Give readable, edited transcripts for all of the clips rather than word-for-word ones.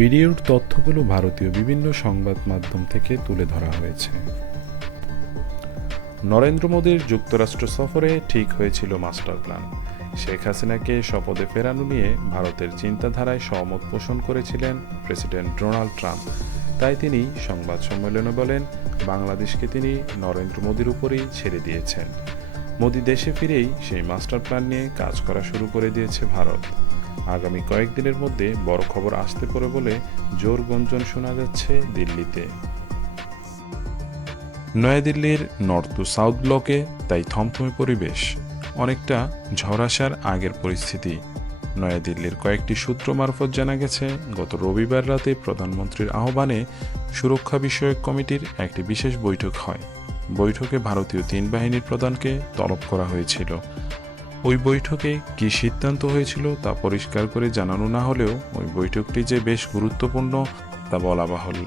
ভিডিওর তথ্যগুলো ভারতীয় বিভিন্ন সংবাদ মাধ্যম থেকে তুলে ধরা হয়েছে। নরেন্দ্র মোদীর যুক্তরাষ্ট্র সফরে ঠিক হয়েছিল মাস্টার প্ল্যান। শেখ হাসিনাকে শপথে ফেরানো নিয়ে ভারতের চিন্তাধারায় সহমত পোষণ করেছিলেন প্রেসিডেন্ট ডোনাল্ড ট্রাম্প। তাই তিনি সংবাদ সম্মেলনে বলেন, বাংলাদেশকে তিনি নরেন্দ্র মোদীর উপরই ছেড়ে দিয়েছেন। মোদী দেশে ফিরেই সেই মাস্টার প্ল্যান নিয়ে কাজ করা শুরু করে দিয়েছে ভারত। আগামী কয়েকদিনের মধ্যে বড় খবর আসতে পারে বলে জোর গুঞ্জন শোনা যাচ্ছে দিল্লিতে। নয়াদিল্লির নর্থ টু সাউথ ব্লকে তাই থমথমে পরিবেশ, অনেকটা ঝড় আসার আগের পরিস্থিতি। নয়াদিল্লির কয়েকটি সূত্র মারফত জানা গেছে, গত রবিবার রাতে প্রধানমন্ত্রীর আহ্বানে সুরক্ষা বিষয়ক কমিটির একটি বিশেষ বৈঠক হয়। বৈঠকে ভারতীয় ৩ বাহিনীর প্রধানকে তলব করা হয়েছিল। ওই বৈঠকে কী সিদ্ধান্ত হয়েছিল তা পরিষ্কার করে জানানো না হলেও ওই বৈঠকটি যে বেশ গুরুত্বপূর্ণ তা বলা বাহুল্য।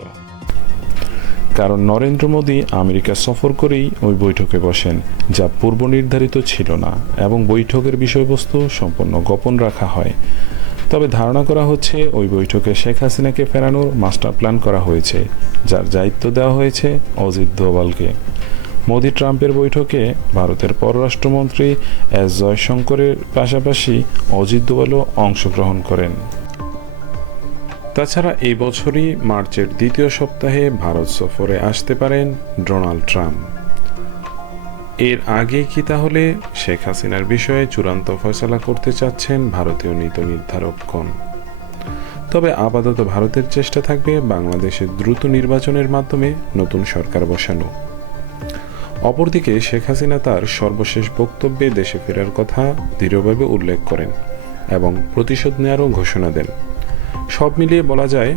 কারণ নরেন্দ্র মোদী আমেরিকা সফর করেই ওই বৈঠকে বসেন, যা পূর্ব নির্ধারিত ছিল না, এবং বৈঠকের বিষয়বস্তু সম্পূর্ণ গোপন রাখা হয়। তবে ধারণা করা হচ্ছে ওই বৈঠকে শেখ হাসিনাকে ফেরানোর মাস্টার প্ল্যান করা হয়েছে, যার দায়িত্ব দেওয়া হয়েছে অজিত দোভালকে। মোদি ট্রাম্পের বৈঠকে ভারতের পররাষ্ট্রমন্ত্রী এস জয়শঙ্করের পাশাপাশি অজিত দোভালও অংশগ্রহণ করেন। তাছাড়া এই বছরই মার্চের দ্বিতীয় সপ্তাহে ভারত সফরে আসতে পারেন ডোনাল্ড ট্রাম্প। এর আগে কি তাহলে শেখ হাসিনার বিষয়ে চূড়ান্ত ফয়সালা করতে চাচ্ছেন ভারতীয় নীতি নির্ধারকগণ? তবে আপাতত ভারতের চেষ্টা থাকবে বাংলাদেশের দ্রুত নির্বাচনের মাধ্যমে নতুন সরকার বসানো। অপরদিকে শেখ হাসিনা তার সর্বশেষ বক্তব্যে দেশে ফেরার কথা দৃঢ়ভাবে উল্লেখ করেন এবং প্রতিশোধ নেওয়ারও ঘোষণা দেন। সব মিলিয়ে বলা যায়,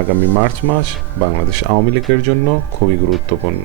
আগামী মার্চ মাস বাংলাদেশ আওয়ামী লীগের জন্য খুবই গুরুত্বপূর্ণ।